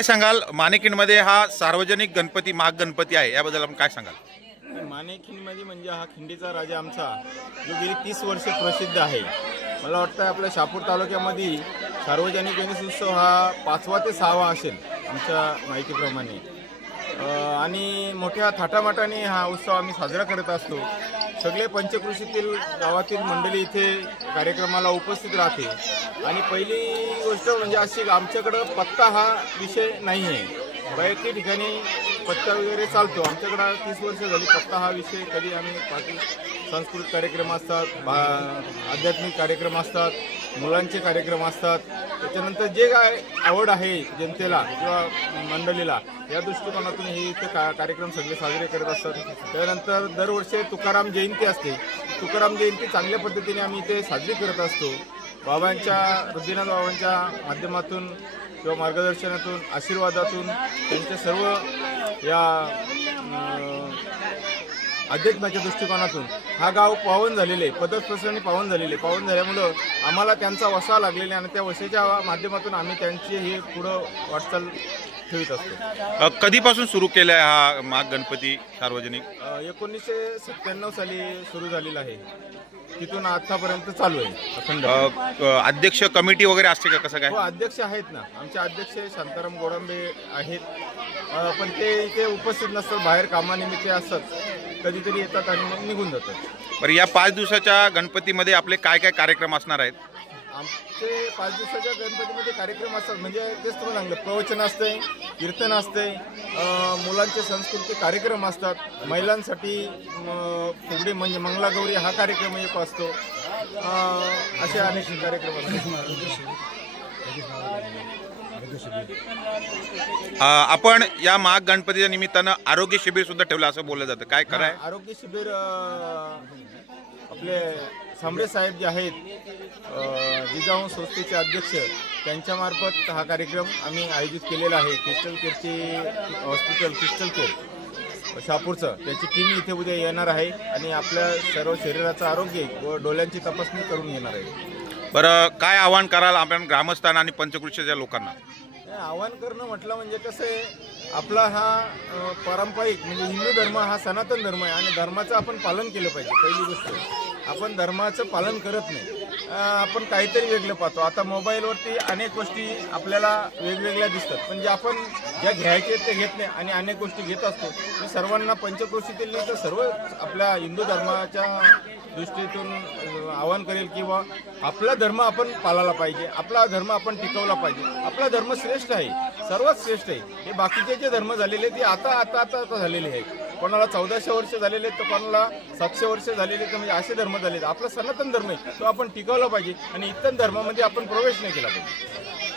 काय सांगाल? मानेकिनमध्ये हा सार्वजनिक गणपती महाग गणपती आहे याबद्दल आपण काय सांगाल? मानेखिंडमध्ये म्हणजे हा खिंडीचा राजा आमचा जो गेली तीस वर्ष प्रसिद्ध आहे. मला वाटतं आपल्या शापूर तालुक्यामध्ये सार्वजनिक गणेश उत्सव हा पाचवा ते सहावा असेल आमच्या माहितीप्रमाणे. आणि मोठ्या थाटामाटाने हा उत्सव आम्ही साजरा करत असतो. सगळे पंचकृषीतील गावातील मंडळी इथे कार्यक्रमाला उपस्थित राहते. आणि पहिली गोष्ट म्हणजे अशी आमच्याकडं पत्ता हा विषय नाही आहे बाकी ठिकाणी पत्ता वगैरे चालतो. आमच्याकडं तीस वर्ष झाली पत्ता हा विषय कधी आम्ही पाठी सांस्कृतिक कार्यक्रम असतात भा आध्यात्मिक कार्यक्रम असतात मुलांचे कार्यक्रम असतात. त्याच्यानंतर जे काय आवड आहे जनतेला किंवा मंडळीला या दृष्टिकोनातून हे इथे का कार्यक्रम सगळे साजरे करत असतात. त्यानंतर दरवर्षी तुकाराम जयंती असते. तुकाराम जयंती चांगल्या पद्धतीने आम्ही इथे साजरी करत असतो. बाबांच्या रुद्रीनाथ बाबांच्या माध्यमातून किंवा मार्गदर्शनातून आशीर्वादातून त्यांच्या सर्व या अध्यात्माच्या दृष्टिकोनातून हा गाव पावन झालेले पदस्पर्शाने पावन झालेले. पावन झाल्यामुळं आम्हाला त्यांचा वसा लागलेला आणि त्या वशाच्या माध्यमातून आम्ही त्यांची हे पुढं वाटचाल ठेवत असतो. कधीपासून सुरू केला आहे हा महाग गणपती सार्वजनिक? एकोणीसशे सत्त्याण्णव साली सुरू झालेला आहे. तिथून आतापर्यंत चालू आहे. अखंड. अध्यक्ष कमिटी वगैरे असते का कसं काय? हो अध्यक्ष आहेत ना. आमचे अध्यक्ष शांताराम गोडंबे आहेत. अ, पण ते इथे उपस्थित नसतात बाहेर कामानिमित्त असतात. कधीतरी येतात आणि मग निघून जातात. बरं या पाच दिवसाच्या गणपतीमध्ये आपले काय काय कार्यक्रम असणार आहेत? आमचे पाच दिवसाच्या गणपतीमध्ये कार्यक्रम असतात. म्हणजे तेच तुम्हाला सांगलं प्रवचन असते कीर्तन असते अ, मुलांचे सांस्कृतिक कार्यक्रम असतात. महिलांसाठी फुगडी म्हणजे मंगलागौरी हा कार्यक्रम एक असतो. अ, असे अनेक कार्यक्रम असतात. आपण या महाग गणपतीच्या निमित्तानं आरोग्य शिबिर सुद्धा ठेवलं असं बोललं जातं. काय कराय आरोग्य शिबिर आपले सांबरे साहेब जे आहेत जिजाऊ संस्थेचे अध्यक्ष त्यांच्यामार्फत हा कार्यक्रम आम्ही आयोजित केलेला आहे. क्रिस्टल केअरचे हॉस्पिटल क्रिस्टल केअर शापूरचं त्याची टीम इथे उद्या येणार आहे आणि आपल्या सर्व शरीराचं आरोग्य व डोळ्यांची तपासणी करून येणार आहे. बरं काय आव्हान कराल आपण ग्रामस्थांना आणि पंचकृषीच्या लोकांना? हे आवाहन करणं म्हटलं म्हणजे कसं आहे आपला हा पारंपरिक म्हणजे हिंदू धर्म हा सनातन धर्म आहे आणि धर्माचं आपण पालन केलं पाहिजे पहिली गोष्ट. आपण धर्माचं पालन करत नाही. आपण काहीतरी वेगळं पाहतो. आता मोबाईलवरती अनेक गोष्टी आपल्याला वेगवेगळ्या दिसतात. पण जे आपण ज्या घ्यायचे ते घेत नाही आणि अनेक गोष्टी घेत असतो. मी सर्वांना पंचक्रोशीतील नाही तर सर्व आपल्या हिंदू धर्माच्या दृष्टीतून आवाहन करेल किंवा आपला धर्म आपण पाळायला पाहिजे. आपला धर्म आपण टिकवला पाहिजे. आपला धर्म श्रेष्ठ आहे. सर्वात श्रेष्ठ आहे. हे बाकीचे जे धर्म झालेले ते आता आता आता आता झालेले आहेत. कोणाला चौदाशे वर्ष झालेले आहेत तर कोणाला सातशे वर्ष झालेले तर म्हणजे असे धर्म झालेले आपला सनातन धर्म आहे तो आपण टिकवला पाहिजे. आणि इतर धर्मामध्ये आपण प्रवेश नाही केला पाहिजे.